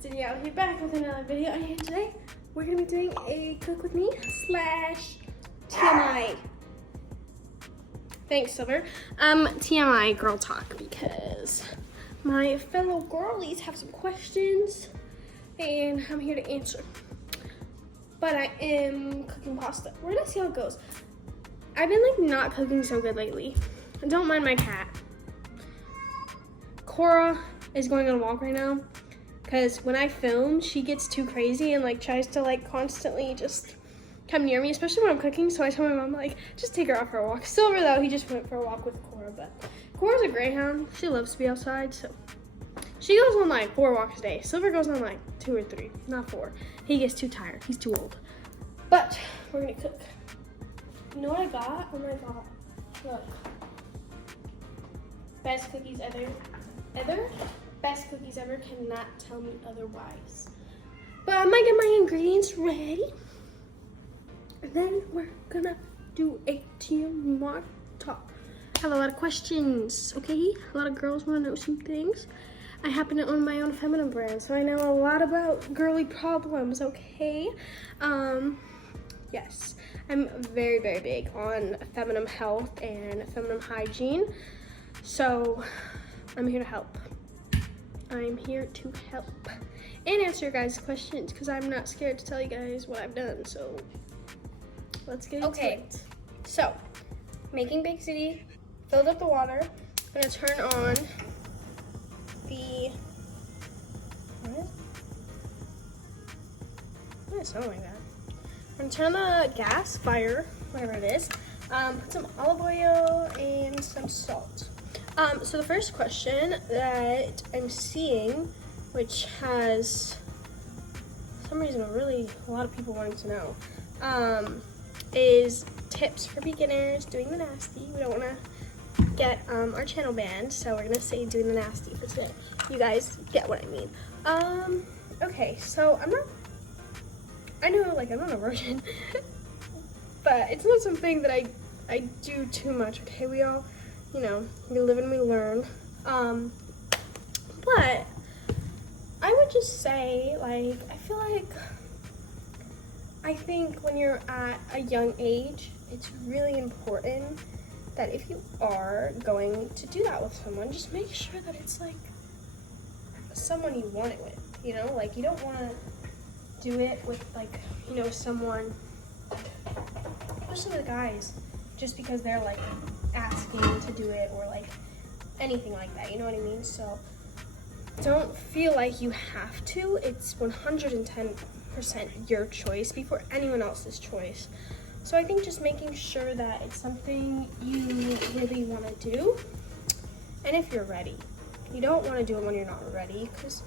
Danielle here, back with another video, and today we're going to be doing a cook with me / TMI. Thanks, Silver. TMI girl talk, because my fellow girlies have some questions and I'm here to answer. But I am cooking pasta. We're gonna see how it goes. I've been like not cooking so good lately. Don't mind my cat. Cora is going on a walk right now because when I film, she gets too crazy and like tries to like constantly just come near me, especially when I'm cooking. So I tell my mom like, just take her off for a walk. Silver though, he just went for a walk with Cora, but Cora's a greyhound. She loves to be outside, so she goes on like 4 walks a day. Silver goes on like 2 or 3, not 4. He gets too tired. He's too old. But we're gonna cook. You know what I got? Oh my god! Look, best cookies ever. Best cookies ever. Cannot tell me otherwise. But I'm gonna get my ingredients ready, and then we're gonna do a TMI talk. I have a lot of questions. Okay, a lot of girls want to know some things. I happen to own my own feminine brand, so I know a lot about girly problems, okay? Yes, I'm very, very big on feminine health and feminine hygiene, so I'm here to help. I'm here to help and answer your guys' questions, because I'm not scared to tell you guys what I've done, so let's get into it. So, making Big City, filled up the water, I'm gonna turn on the, what does it sound like that? I'm gonna turn on the gas, fire, whatever it is, put some olive oil and some salt. So the first question that I'm seeing, which has, for some reason, a lot of people wanting to know, is tips for beginners doing the nasty. We don't wanna get our channel banned, so we're gonna say doing the nasty for today. You guys get what I mean. Okay, so I'm not a virgin, but it's not something that I do too much, okay? We all, we live and we learn. But I would just say, I think when you're at a young age, it's really important that if you are going to do that with someone, just make sure that it's like someone you want it with, you don't want to do it with someone, especially with guys, just because they're like asking to do it or like anything like that, you know what I mean? So don't feel like you have to. It's 110% your choice before anyone else's choice. So I think just making sure that it's something you really want to do, and if you're ready. You don't want to do it when you're not ready, because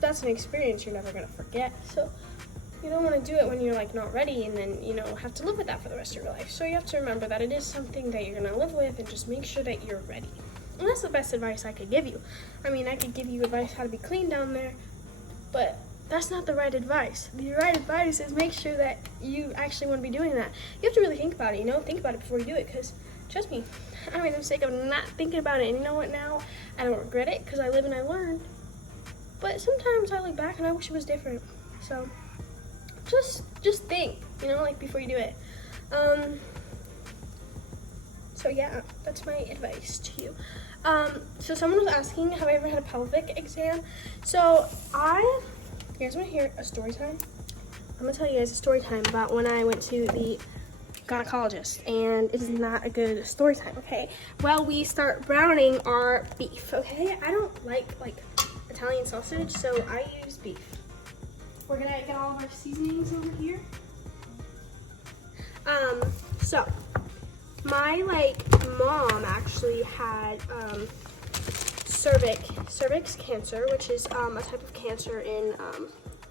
that's an experience you're never going to forget. So you don't want to do it when you're like not ready and then, have to live with that for the rest of your life. So you have to remember that it is something that you're going to live with, and just make sure that you're ready. And that's the best advice I could give you. I mean, I could give you advice how to be clean down there, but that's not the right advice. The right advice is make sure that you actually want to be doing that. You have to really think about it, think about it before you do it, because trust me, I made the mistake of not thinking about it, and you know what, now I don't regret it because I live and I learn. But sometimes I look back and I wish it was different. So just think, before you do it. So yeah, that's my advice to you. So someone was asking, have I ever had a pelvic exam? So you guys want to hear a story time? I'm gonna tell you guys a story time about when I went to the gynecologist, and it is not a good story time, okay? Well, we start browning our beef, okay? I don't like Italian sausage, so I use beef. We're gonna get all of our seasonings over here. So my mom actually had cervix cancer, which is a type of cancer in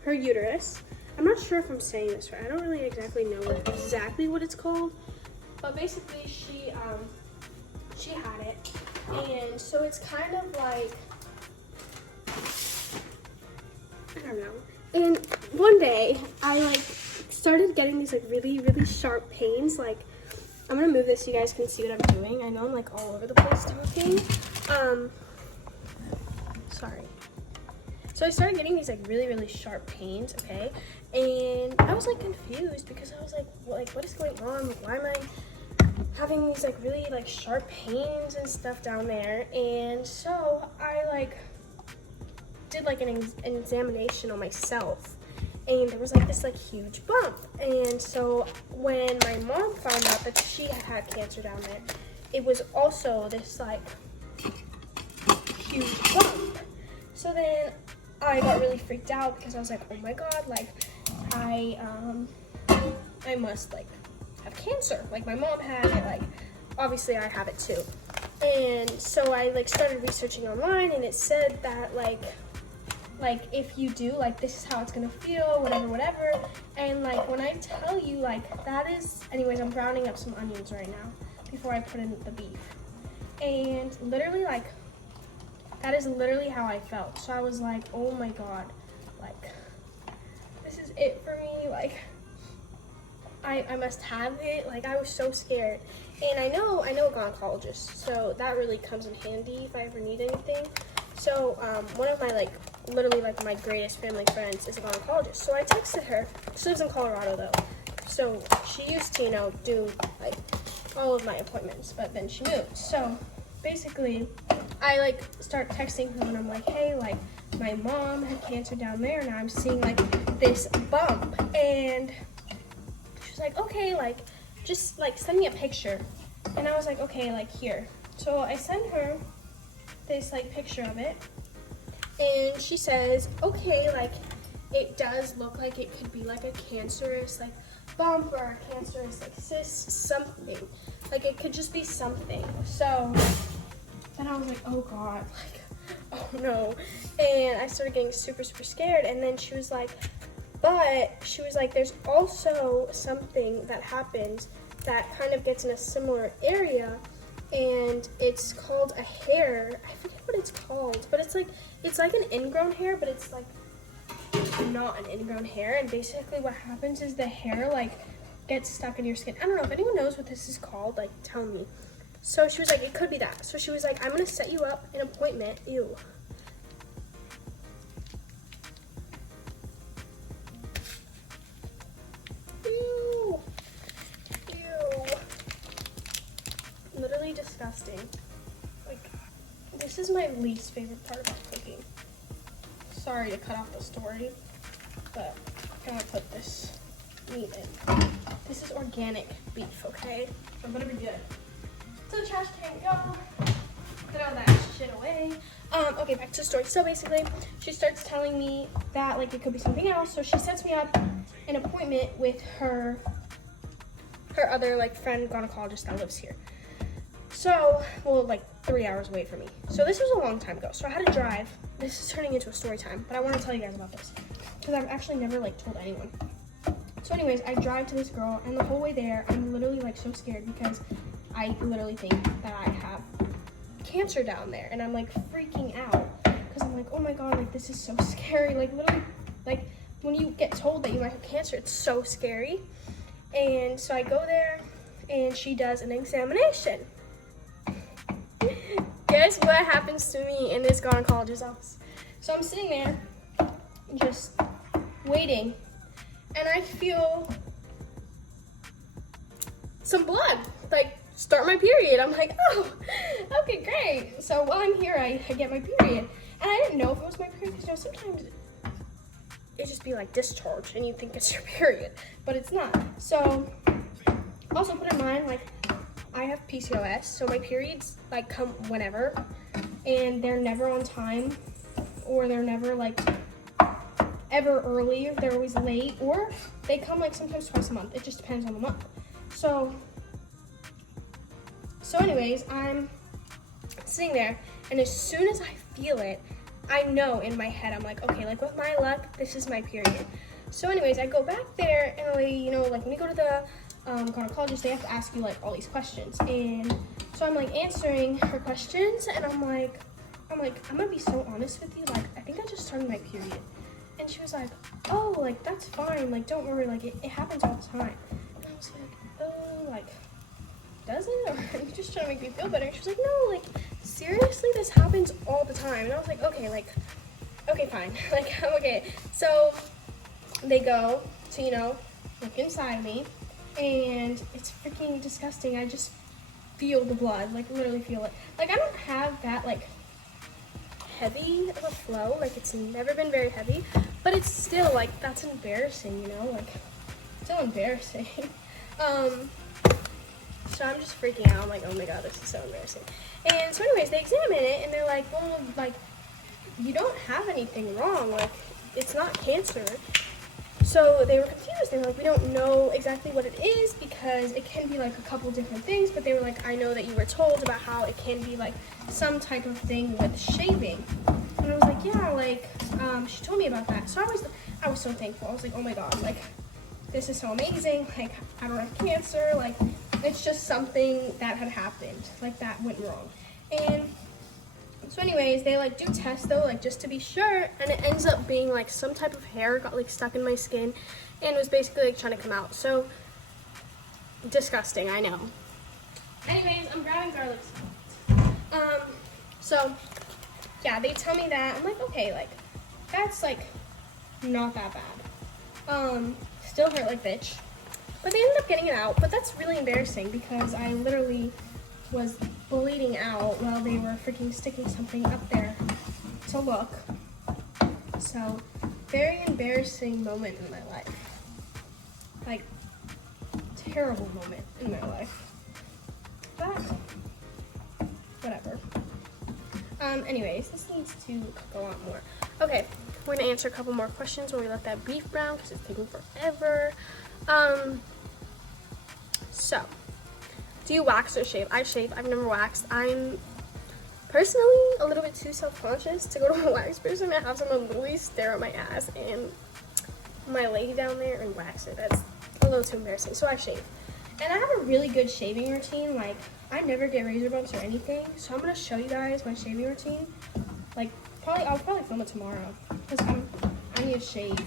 her uterus. I'm not sure if I'm saying this right. I don't really exactly know what it's called, but basically she had it, and so it's kind of like, I don't know. And one day I started getting these really, really sharp pains. I'm gonna move this so you guys can see what I'm doing. I know I'm all over the place talking. Sorry. So I started getting these like really, really sharp pains, okay? And I was like confused because I was like, what is going on? Like, why am I having these like really like sharp pains and stuff down there? And so I like did like an examination on myself, and there was like this like huge bump. And so when my mom found out that she had cancer down there, it was also this like huge bump. So then I got really freaked out because I was like, oh my god, like I must like have cancer. Like my mom had it, like obviously I have it too. And so I like started researching online, and it said that like if you do, like this is how it's gonna feel, whatever. And like when I tell you, like that is, anyways, I'm browning up some onions right now before I put in the beef. And literally like that is literally how I felt. So I was like, oh my god, like this is it for me. Like I must have it. Like I was so scared. And I know a gynecologist, so that really comes in handy if I ever need anything. So one of my like literally like my greatest family friends is a gynecologist. So I texted her. She lives in Colorado though. So she used to, you know, do like all of my appointments, but then she moved. So basically I like start texting her, and I'm like, hey, like my mom had cancer down there, and I'm seeing like this bump. And she's like, okay, like just like send me a picture. And I was like, okay, like here. So I send her this like picture of it, and she says, okay, like it does look like it could be like a cancerous like bump or a cancerous like cyst, something. Like it could just be something. So then I was like, oh god, like, oh no. And I started getting super, super scared. And then she was like, there's also something that happens that kind of gets in a similar area, and it's called a hair. I forget what it's called, but it's like an ingrown hair, but it's like not an ingrown hair. And basically what happens is the hair like gets stuck in your skin. I don't know if anyone knows what this is called, like tell me. So she was like, it could be that. So she was like, I'm gonna set you up an appointment. Ew. Ew. Ew. Literally disgusting. Like, this is my least favorite part about cooking. Sorry to cut off the story, but I'm gonna put this meat in. This is organic beef, okay? So I'm gonna be good. So the trash can go. Throw that shit away. Okay, back to the story. So basically, she starts telling me that like it could be something else. So she sets me up an appointment with her other like friend gynecologist that lives here. So, well, like 3 hours away from me. So this was a long time ago. So I had to drive. This is turning into a story time, but I want to tell you guys about this because I've actually never like told anyone. So anyways, I drive to this girl, and the whole way there, I'm literally like so scared because I literally think that I have cancer down there, and I'm like freaking out because I'm like, oh my god, like this is so scary. Like literally, like when you get told that you might have cancer, it's so scary. And so I go there, and she does an examination. Guess what happens to me in this gynecologist's office? So I'm sitting there, just waiting, and I feel some blood, like start my period. I'm like, oh, okay, great. So while I'm here, I get my period. And I didn't know if it was my period, because you know, sometimes it just be like discharge and you think it's your period, but it's not. So also put in mind, like I have PCOS, so my periods like come whenever, and they're never on time, or they're never like ever early. They're always late, or they come like sometimes twice a month. It just depends on the month. So anyways, I'm sitting there, and as soon as I feel it, I know in my head, I'm like, okay, like with my luck, this is my period. So anyways, I go back there, and like, you know, like when you go to the gynecologist, they have to ask you like all these questions. And so I'm like answering her questions, and I'm like, I'm gonna be so honest with you, like I think I just started my period. And she was like, oh, like that's fine, like don't worry, like it happens all the time. And I was like, oh, like does it, or are you just trying to make me feel better? And she was like, no, like seriously, this happens all the time. And I was like, okay, okay, fine. Like, I'm okay. So they go to, look inside me, and it's freaking disgusting. I just feel the blood, like literally feel it. Like, I don't have that like heavy of a flow, like it's never been very heavy, but it's still like, that's embarrassing, like still embarrassing. So I'm just freaking out. I'm like, oh my god, this is so embarrassing. And so anyways, they examine it and they're like, well, like, you don't have anything wrong, like it's not cancer. So they were confused. They were like, we don't know exactly what it is because it can be like a couple different things, but they were like, I know that you were told about how it can be like some type of thing with shaving. And I was like, yeah, like, she told me about that. So I was so thankful. I was like, oh my god, like, this is so amazing. Like, I don't have cancer. Like, it's just something that had happened. Like, that went wrong. And so anyways, they like do tests though, like just to be sure, and it ends up being like some type of hair got like stuck in my skin and was basically like trying to come out. So disgusting, I know. Anyways, I'm grabbing garlic salt. So yeah, they tell me that. I'm like, okay, like that's like not that bad. Still hurt like bitch. But they ended up getting it out, but that's really embarrassing because I literally was bleeding out while they were freaking sticking something up there to look. So, very embarrassing moment in my life. Like, terrible moment in my life. But, whatever. Anyways, this needs to go on more. Okay, we're gonna answer a couple more questions when we let that beef brown because it's taking forever. So, do you wax or shave? I shave. I've never waxed. I'm personally a little bit too self-conscious to go to a wax person and have someone literally stare at my ass and my lady down there and wax it. That's a little too embarrassing. So I shave. And I have a really good shaving routine. Like, I never get razor bumps or anything. So I'm going to show you guys my shaving routine. Like, I'll probably film it tomorrow. Because I need to shave.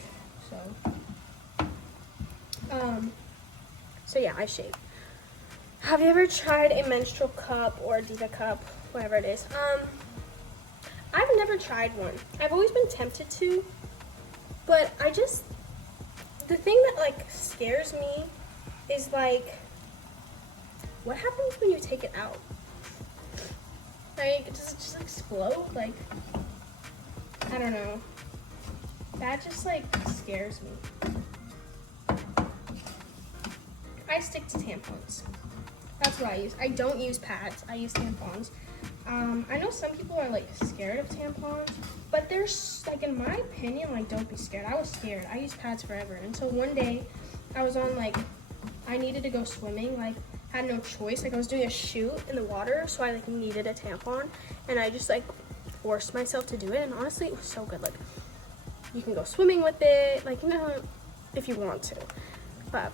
So yeah, I shave. Have you ever tried a menstrual cup or a Diva cup, whatever it is? I've never tried one. I've always been tempted to, but the thing that like scares me is like, what happens when you take it out? Like, does it just explode? Like, I don't know. That just like scares me. I stick to tampons. That's what I use. I don't use pads. I use tampons. I know some people are like scared of tampons, but there's like, in my opinion, like, don't be scared. I was scared. I used pads forever until one day I was on like, I needed to go swimming. Like, had no choice. Like, I was doing a shoot in the water, so I like needed a tampon, and I just like forced myself to do it. And honestly, it was so good. Like, you can go swimming with it, like, if you want to, but.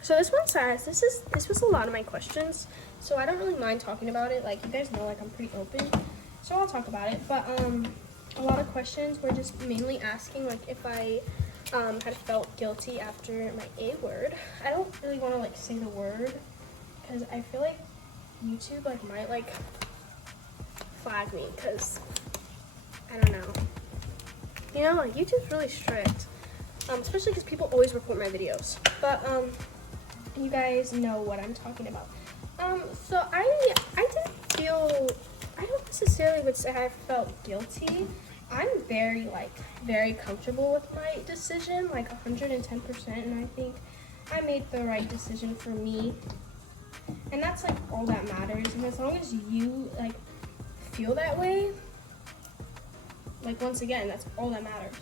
So this one says, this was a lot of my questions, so I don't really mind talking about it. Like, you guys know, like, I'm pretty open, so I'll talk about it. But a lot of questions were just mainly asking like if I had felt guilty after my A word. I don't really want to like say the word because I feel like YouTube like might like flag me because I don't know. Like, YouTube's really strict, especially because people always report my videos. But you guys know what I'm talking about. So I didn't feel, I don't necessarily would say I felt guilty. I'm very comfortable with my decision, like 110%, and I think I made the right decision for me. And that's like all that matters. And as long as you like feel that way, like, once again, that's all that matters.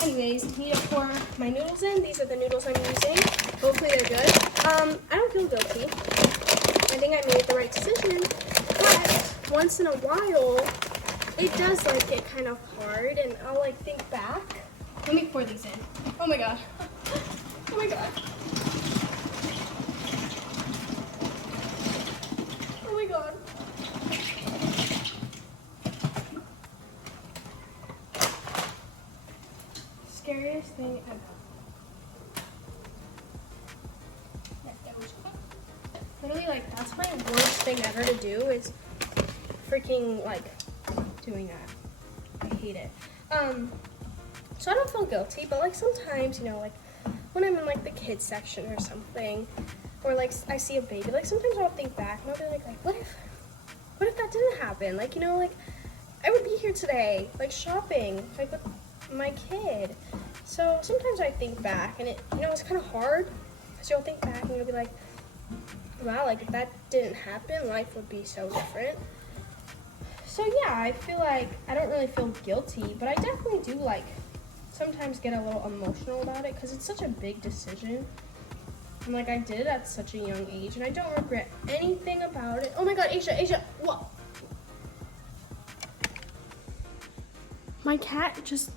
Anyways, need to pour my noodles in. These are the noodles I'm using. Hopefully they're good. I don't feel guilty. I think I made the right decision, but once in a while, it does like get kind of hard, and I'll like think back. Let me pour these in. Oh my god. Oh my god. Oh my god. Scariest thing ever. Literally, like, that's my worst thing ever to do is freaking, like, doing that. hate it. So I don't feel guilty, but like sometimes, you know, like when I'm in like the kids section or something, or like I see a baby, like sometimes I'll think back and I'll be like what if that didn't happen? Like, you know, like I would be here today, like shopping, like with my kid. So sometimes I think back and it, you know, it's kind of hard because you'll think back and you'll be like, wow, like if that didn't happen, life would be so different. So yeah, I feel like I don't really feel guilty, but I definitely do like sometimes get a little emotional about it because it's such a big decision. And like I did it at such a young age and I don't regret anything about it. Oh my god, Asia, what? My cat just...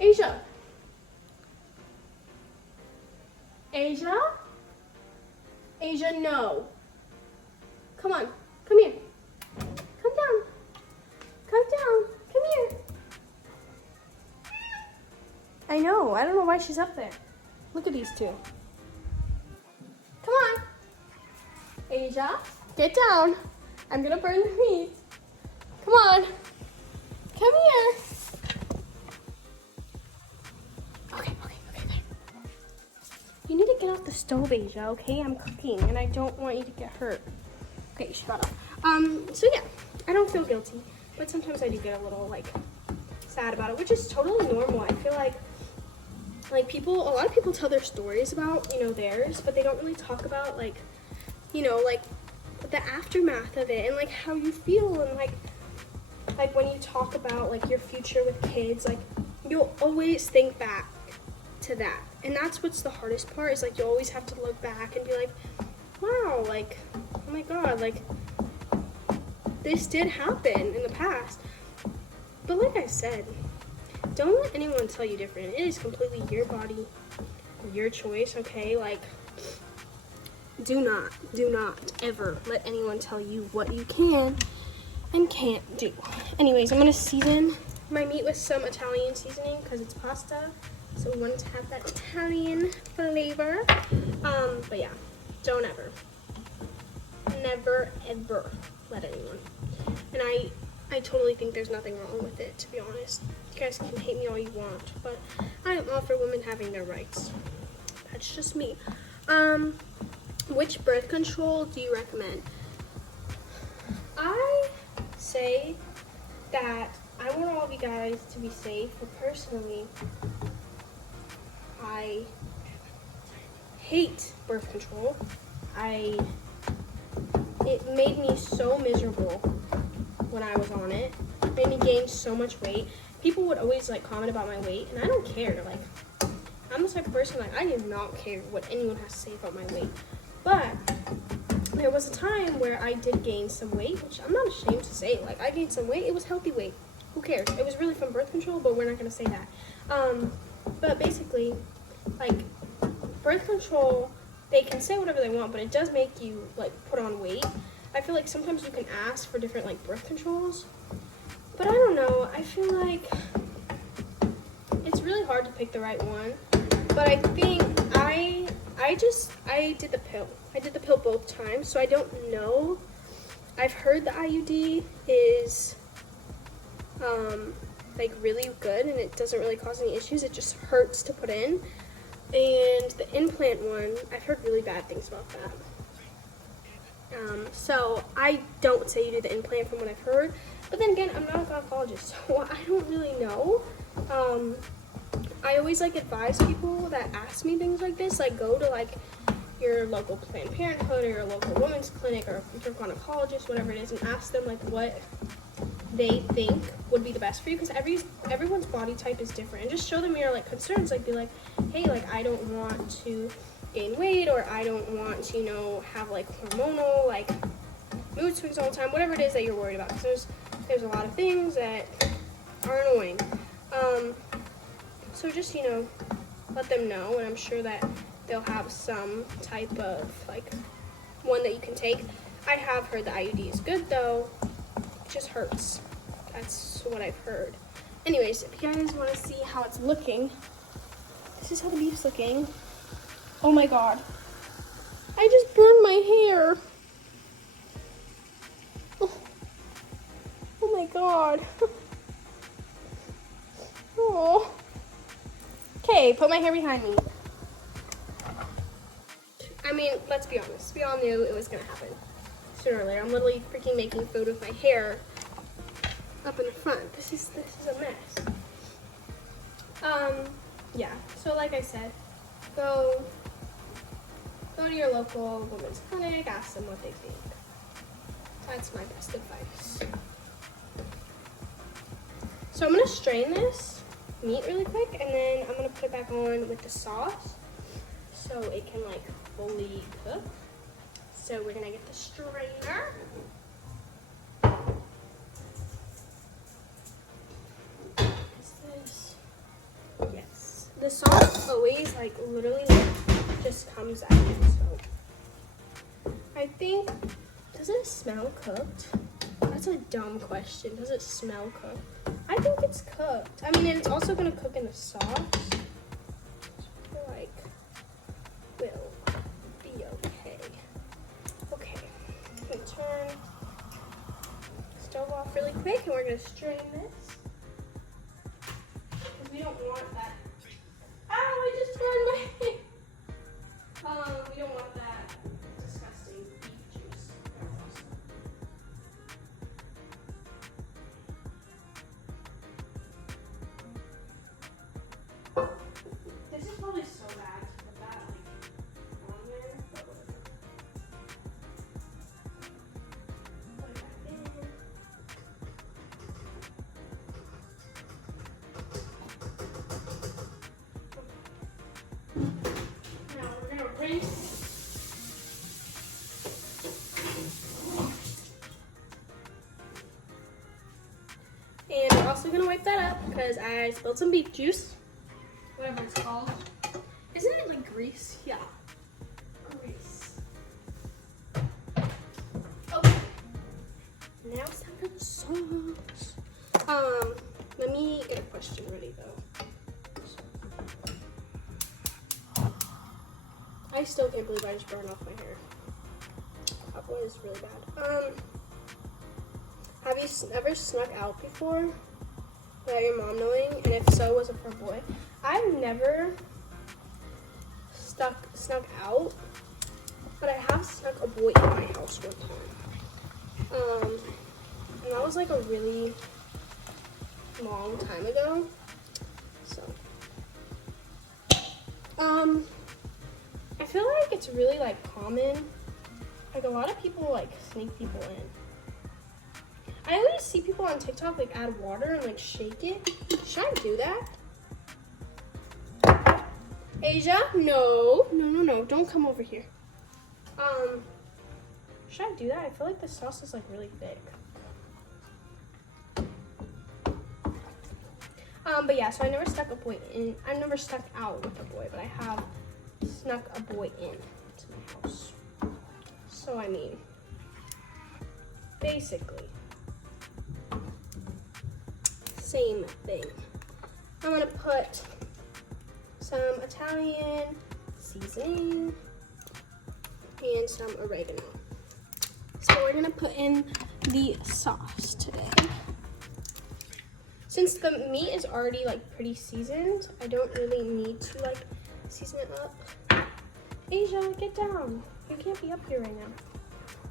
Asia, no. Come on, come here. Come down, come here. I know, I don't know why she's up there. Look at these two. Come on. Asia, get down. I'm gonna burn the meat. Come on. Come here. Okay. You need to get off the stove, Asia, okay? I'm cooking and I don't want you to get hurt. Okay, she got off. So yeah, I don't feel guilty, but sometimes I do get a little like sad about it, which is totally normal. I feel like a lot of people tell their stories about, you know, theirs, but they don't really talk about like, you know, like the aftermath of it and like how you feel and like when you talk about like your future with kids, like you'll always think back to that. And that's what's the hardest part is like you always have to look back and be like, wow, like, oh my god, like this did happen in the past. But like I said, don't let anyone tell you different. It is completely your body, your choice, okay? Like, do not ever let anyone tell you what you can and can't do. Anyways, I'm gonna season my meat with some Italian seasoning because it's pasta. So we wanted to have that Italian flavor. But yeah, don't never ever let anyone. And I totally think there's nothing wrong with it, to be honest. You guys can hate me all you want, but I am all for women having their rights. That's just me. Which birth control do you recommend? I say that I want all of you guys to be safe, but personally, I hate birth control. It made me so miserable when I was on it. It made me gain so much weight. People would always like comment about my weight, and I don't care. Like, I'm the type of person, like, I do not care what anyone has to say about my weight. But there was a time where I did gain some weight, which I'm not ashamed to say. Like, I gained some weight. It was healthy weight. Who cares? It was really from birth control, but we're not going to say that. But basically, like, birth control, they can say whatever they want, but it does make you, like, put on weight. I feel like sometimes you can ask for different, like, birth controls. But I don't know. I feel like it's really hard to pick the right one. But I think I did the pill. I did the pill both times, so I don't know. I've heard the IUD is like really good and it doesn't really cause any issues. It just hurts to put in. And the implant one, I've heard really bad things about that. So I don't say you do the implant from what I've heard. But then again, I'm not a gynecologist, so I don't really know. I always like advise people that ask me things like this, like go to like your local Planned Parenthood or your local women's clinic or your gynecologist, whatever it is, and ask them like what they think would be the best for you, because everyone's body type is different, and just show them your like concerns, like be like, hey, like I don't want to gain weight, or I don't want to, you know, have like hormonal like mood swings all the time, whatever it is that you're worried about, because there's a lot of things that are annoying. So just, you know, let them know, and I'm sure that they'll have some type of like one that you can take. I have heard the IUD is good though. It just hurts. That's what I've heard. Anyways, if you guys want to see how it's looking, this is how the beef's looking. Oh my god. I just burned my hair. Oh my god. Oh. Okay, put my hair behind me. I mean, let's be honest. We all knew it was gonna happen sooner or later. I'm literally freaking making food with my hair up in the front. This is a mess. Yeah. So like I said, go to your local women's clinic. Ask them what they think. That's my best advice. So I'm gonna strain this meat really quick, and then I'm gonna put it back on with the sauce so it can like fully cook. So we're gonna get the strainer. Is this? Yes. The sauce always like literally like, just comes out. So I think, does it smell cooked? That's a dumb question. Does it smell cooked? I think it's cooked. I mean, and it's also gonna cook in the sauce. I feel like will be okay. Okay, I'm gonna turn the stove off really quick, and we're gonna strain this because we don't want that. Ow! I just turned my hair. We don't want that disgusting beef juice. This is probably so bad to put that like on there, but whatever. Put it back in. Now we're gonna rinse. And we're also gonna wipe that up because I spilled some beef juice. Whatever it's called. Isn't it like grease? Yeah. Grease. Okay. Now it's time for the sauce. Let me get a question ready though. I still can't believe I just burned off my hair. That was really bad. Have you ever snuck out before without your mom knowing? And if so, was it for a boy? I've never snuck out, but I have snuck a boy in my house one time. And that was like a really long time ago. So, I feel like it's really like common. Like a lot of people like sneak people in. I always see people on TikTok like add water and like shake it. Should I do that? Asia, no, don't come over here. Should I do that? I feel like the sauce is like really thick. But yeah, so I never stuck a boy in. I never stuck out with a boy, but I have snuck a boy into my house. So I mean, basically, same thing. I'm gonna put some Italian seasoning and some oregano. So we're gonna put in the sauce today. Since the meat is already like pretty seasoned, I don't really need to like season it up. Asia, get down. You can't be up here right now.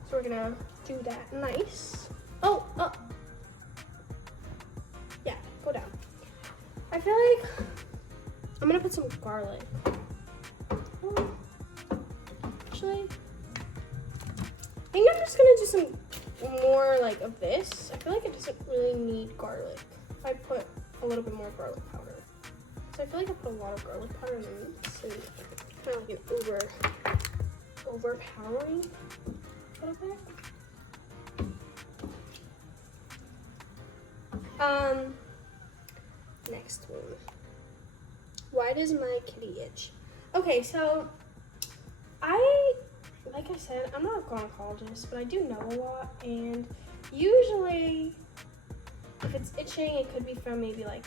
So we're gonna do that nice. Oh, yeah, go down. I feel like I'm gonna put some garlic. Oh, actually, I think I'm just gonna do some more like of this. I feel like it doesn't really need garlic. If I put a little bit more garlic powder. So I feel like I put a lot of garlic powder in the meat, so kind of like an overpowering a little bit. Next one. Why does my kitty itch? Okay, so like I said, I'm not a gynecologist, but I do know a lot, and usually if it's itching, it could be from maybe like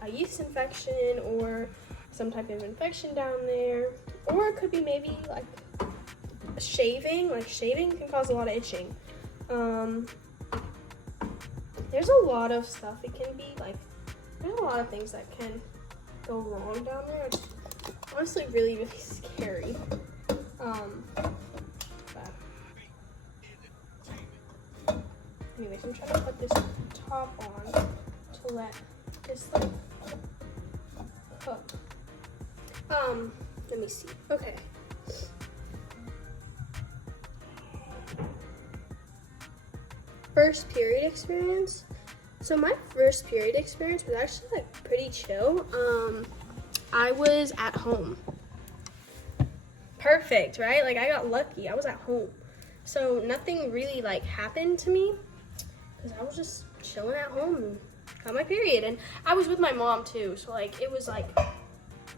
a yeast infection or some type of infection down there, or it could be maybe like shaving. Like shaving can cause a lot of itching. There's a lot of stuff it can be. Like There's a lot of things that can go wrong down there. It's honestly really, really scary. But anyways, I'm trying to put this top on to let this like cook. Let me see. Okay. First period experience. So my first period experience was actually like pretty chill. I was at home. Perfect, right? Like I got lucky. I was at home. So nothing really like happened to me because I was just chilling at home and got my period. And I was with my mom too. So like it was like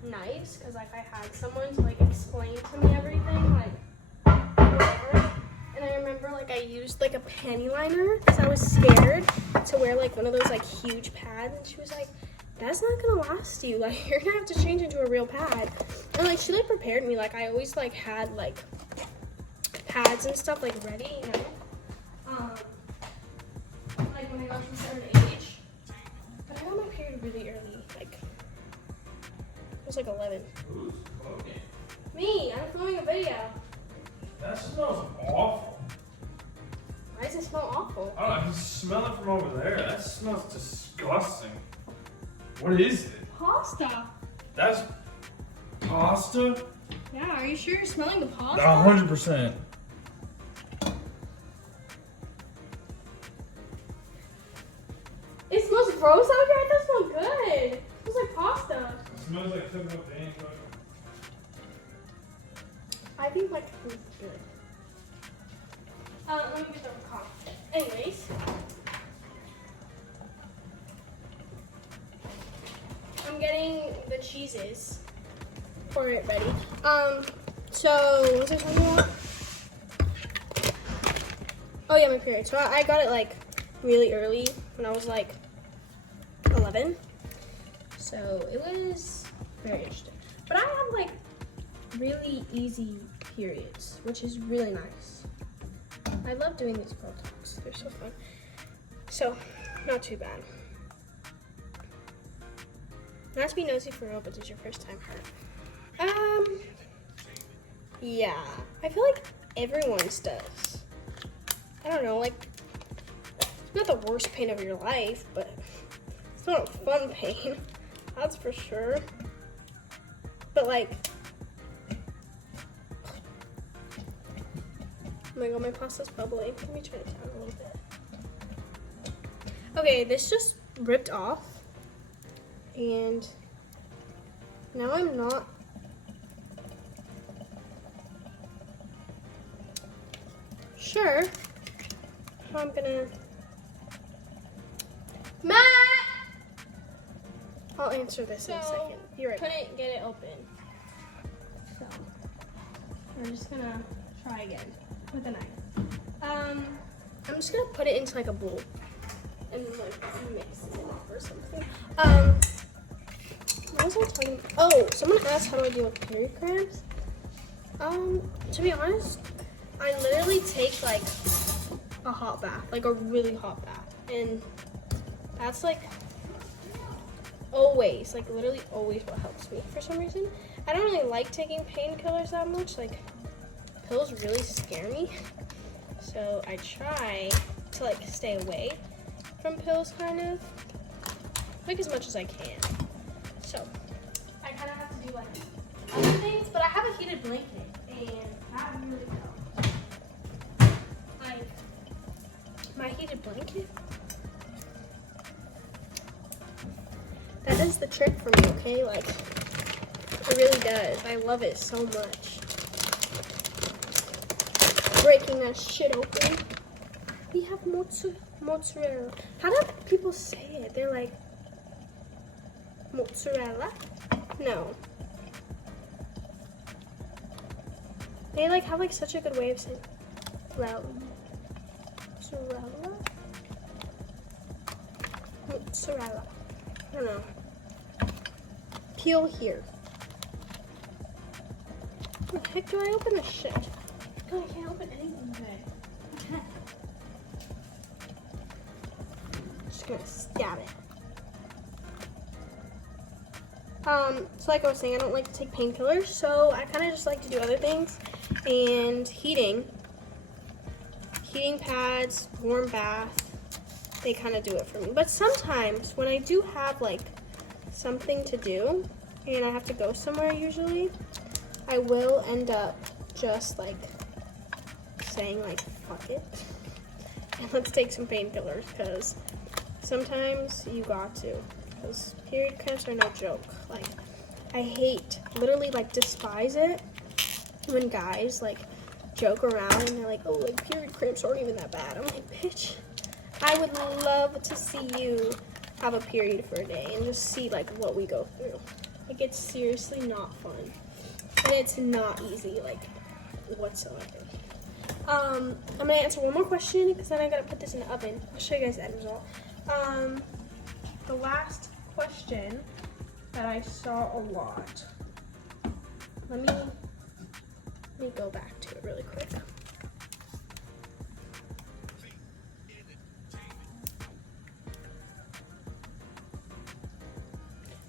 nice because like I had someone to like explain to me everything, like whatever. And I remember like I used like a panty liner because I was scared to wear like one of those like huge pads, and she was like, that's not gonna last you, like you're gonna have to change into a real pad. And like she like prepared me, like I always like had like pads and stuff like ready, you know, like when I got to a certain age. But I got my period really early, like it was like 11. Who's smoking? Me, I'm filming a video. That smells awful. Why does it smell awful? I don't know, I can smell it from over there. That smells disgusting. What is it? Pasta. That's pasta? Yeah, are you sure you're smelling the pasta? 100%. It smells gross out here. It does smell good. It smells like pasta. It smells like cooking up Danny Cochn. I think my cooking is good. Let me get the coffee. Anyways. I'm getting the cheeses for it ready. So what was I talking about? Oh yeah, my period. So I got it like really early when I was like 11. So it was very interesting. But I have like really easy periods, which is really nice. I love doing these girl talks. They're so fun. So, not too bad. Not to be nosy for real, but this is your first time hurt. Yeah. I feel like everyone's does. I don't know, like, it's not the worst pain of your life, but it's not a fun pain. That's for sure. But like, oh my god, my pasta's bubbling. Let me turn it down a little bit. Okay, this just ripped off. And now I'm not sure how I'm gonna... Matt! I'll answer this in a second. You're right. Couldn't get it open. So, we're just gonna try again with a knife. I'm just gonna put it into like a bowl and like mix it up or something. What was I talking about? Oh, someone asked how do I deal with period cramps. To be honest, I literally take like a hot bath, like a really hot bath, and that's like always, like literally always what helps me for some reason. I don't really like taking painkillers that much, like pills really scare me. So I try to like stay away from pills kind of, like as much as I can. So I kind of have to do like other things, but I have a heated blanket and that really helps. Like my heated blanket, that does the trick for me, okay? Like it really does. I love it so much. Breaking that shit open. We have mozzarella. How do people say it? They're like mozzarella? No. They like have like such a good way of saying mozzarella. Mozzarella. I don't know. Peel here. What the heck do I open this shit? God, I can't open anything today. Okay. Just gonna stab it. So like I was saying, I don't like to take painkillers, so I kind of just like to do other things. And heating pads, warm bath, they kind of do it for me. But sometimes when I do have like something to do and I have to go somewhere usually, I will end up just like saying like, fuck it, and let's take some painkillers, because sometimes you got to, because period cramps are no joke. Like, I hate, literally like despise it when guys like joke around and they're like, oh, like period cramps aren't even that bad. I'm like, bitch, I would love to see you have a period for a day and just see like what we go through. Like, it's seriously not fun. And it's not easy, like, whatsoever. I'm gonna answer one more question because then I gotta put this in the oven. I'll show you guys the end result. The last question that I saw a lot. Let me go back to it really quick.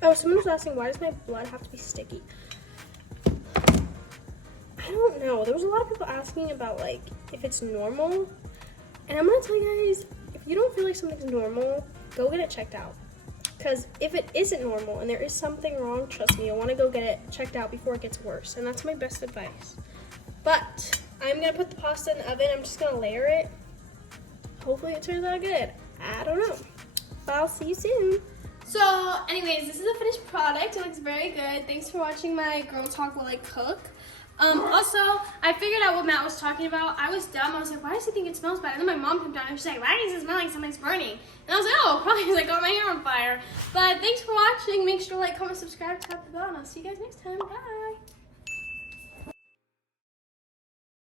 Oh, someone was asking, why does my blood have to be sticky? I don't know. There was a lot of people asking about like if it's normal, and I'm gonna tell you guys, if you don't feel like something's normal, go get it checked out. Because if it isn't normal and there is something wrong, trust me, you'll want to go get it checked out before it gets worse, and that's my best advice. But I'm gonna put the pasta in the oven. I'm just gonna layer it. Hopefully it turns out good. I don't know, but I'll see you soon. So anyways, this is a finished product. It looks very good. Thanks for watching my girl talk while I cook. Also, I figured out what Matt was talking about. I was dumb. I was like, why does he think it smells bad? And then my mom came down and she's like, why does it smell like something's burning? And I was like, oh, probably because I got my hair on fire. But thanks for watching. Make sure to like, comment, subscribe, tap the bell, and I'll see you guys next time. Bye.